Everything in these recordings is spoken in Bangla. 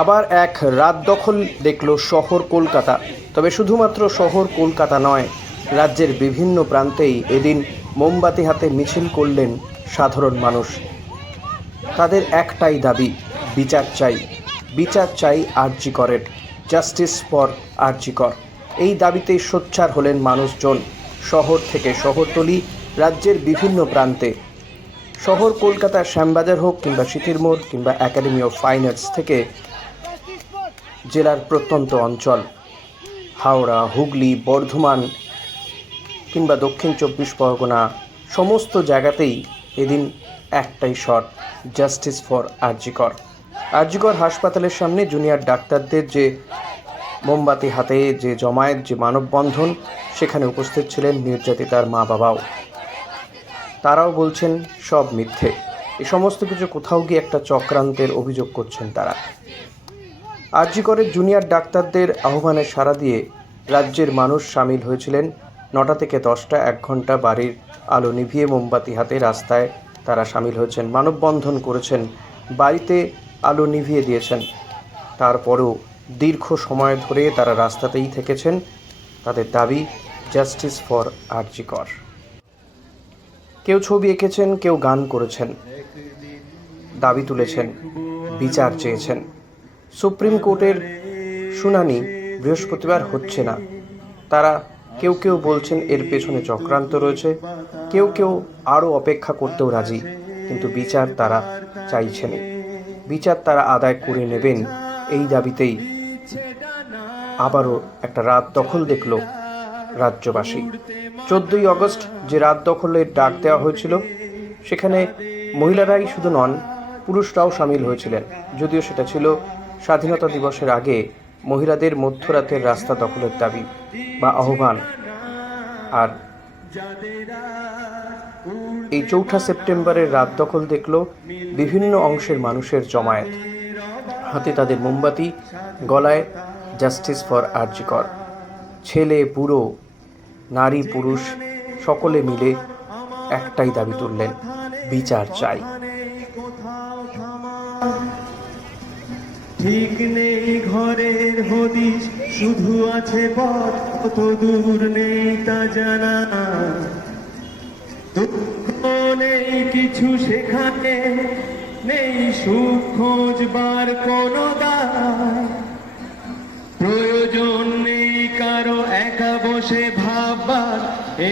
আবার এক রাত দখল দেখল শহর কলকাতা। তবে শুধুমাত্র শহর কলকাতা নয়, রাজ্যের বিভিন্ন প্রান্তেই এদিন মোমবাতি হাতে মিছিল করলেন সাধারণ মানুষ। তাদের একটাই দাবি, বিচার চাই। বিচার চাই আরজি করের, জাস্টিস ফর আরজি কর। এই দাবিতেই সোচ্চার হলেন মানুষজন, শহর থেকে শহরতলি, রাজ্যের বিভিন্ন প্রান্তে। শহর কলকাতার শ্যামবাজার হোক কিংবা সিথিরমোড় কিংবা একাডেমি অফ ফাইন আর্টস থেকে জেলার প্রত্যন্ত অঞ্চল। হাওড়া, হুগলি, বর্ধমান কিংবা দক্ষিণ চব্বিশ পরগনা সমস্ত জায়গাতেই এদিন একটাই শট জাস্টিস ফর আরজিকর আরজিকর হাসপাতালের সামনে জুনিয়র ডাক্তারদের যে মোমবাতি হাতে, যে জমায়েত, যে মানববন্ধন, সেখানে উপস্থিত ছিলেন নির্যাতিতার মা বাবাও তারাও বলছেন, সব মিথ্যে। এ সমস্ত কিছু কোথাও গিয়ে একটা চক্রান্তের অভিযোগ করছেন তারা। আরজিকরের জুনিয়র ডাক্তারদের আহ্বানে সাড়া দিয়ে রাজ্যের মানুষ সামিল হয়েছিলেন। নটা থেকে দশটা, এক ঘণ্টা বাড়ির আলো নিভিয়ে মোমবাতি হাতে রাস্তায় তারা সামিল হয়েছেন। মানববন্ধন করেছেন, বাড়িতে আলো নিভিয়ে দিয়েছেন। তারপরেও দীর্ঘ সময় ধরে তারা রাস্তাতেই থেকেছেন। তাদের দাবি, জাস্টিস ফর আরজিকর। কেউ ছবি এঁকেছেন, কেউ গান করেছেন। দাবি তুলেছেন, বিচার চেয়েছেন। সুপ্রিম কোর্টের শুনানি বৃহস্পতিবার হচ্ছে না। তারা কেউ কেউ বলছেন এর পেছনে চক্রান্ত রয়েছে, কেউ কেউ আরও অপেক্ষা করতেও রাজি, কিন্তু বিচার তারা চাইছেন বিচার তারা আদায় করে নেবেন এই দাবিতেই। আবারও একটা রাত দখল দেখল রাজ্যবাসী। চোদ্দই আগস্ট যে রাত দখলের ডাক দেওয়া হয়েছিল, সেখানে মহিলারাই শুধু নন, পুরুষরাও সামিল হয়েছিলেন, যদিও সেটা ছিল স্বাধীনতা দিবসের আগে মহিলাদের মধ্যরাতের রাস্তা দখলের দাবি বা আহ্বান। আর এই চৌঠা সেপ্টেম্বরের রাত দখল দেখল বিভিন্ন অংশের মানুষের জমায়েত। হাতে তাদের মোমবাতি, গলায় জাস্টিস ফর আরজিকর ছেলে, বুড়ো, নারী, পুরুষ, সকলে মিলে একটাই দাবি তুললেন, বিচার চাই। ঠিক নেই ঘরের হদিস শুধু আছে পথ, কত দূর নেই তা জানা। দুঃখ নেই কিছু সেখানে, নেই সুখ খোঁজবার কোনো প্রয়োজন নেই কারও একা বসে ভাববার,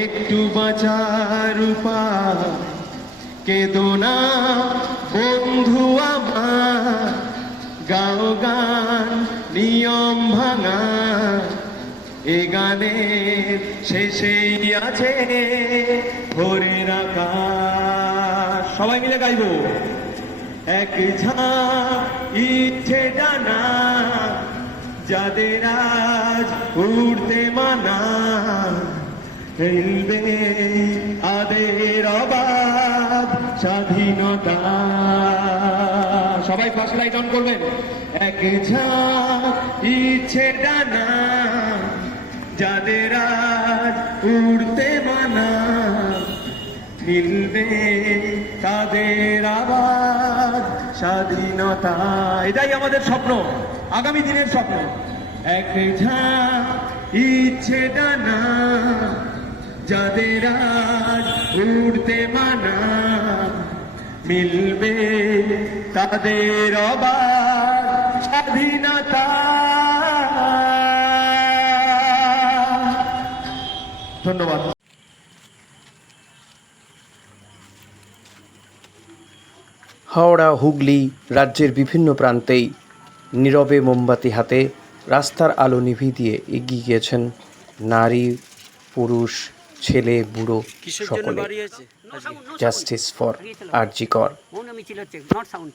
একটু বাঁচার উপায়। কেদো না বন্ধু আমার গাও গান, নিয়ম ভাঙা। এ গানের শেষেই আছে ভোরের আকাশ। সবাই মিলে গাইবো। এক ঝাঁক ইচ্ছে ডানা যাদের আজ উড়তে মানা। ফেলবে সবাই ফার্স্ট লাইট অন করবেন। এক ইচ্ছে ডানা, যাদের আজ উড়তে মানা, মিলবে তাদের আবার স্বাধীনতা। এটাই আমাদের স্বপ্ন, আগামী দিনের স্বপ্ন। এক ঝাঁক ইচ্ছে ডানা, যাদের আজ উড়তে মানা, মিলবে তাদের স্বাধীনতা। ধন্যবাদ। হাওড়া, হুগলি রাজ্যের বিভিন্ন প্রান্তেই নীরবে মোমবাতি হাতে রাস্তার আলো নিভিয়ে দিয়ে এগিয়ে গিয়েছেন নারী, পুরুষ ছেলে বুড়ো কিসের জন্য সকলে। জাস্টিস ফর আরজি কর সাউন্ড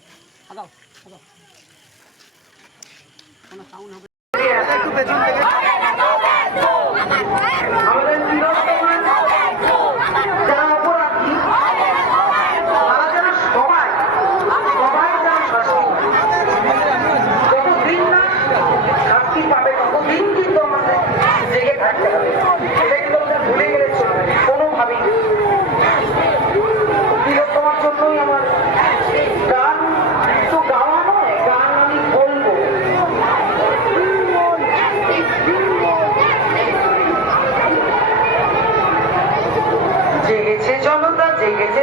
জনতা জেগেছে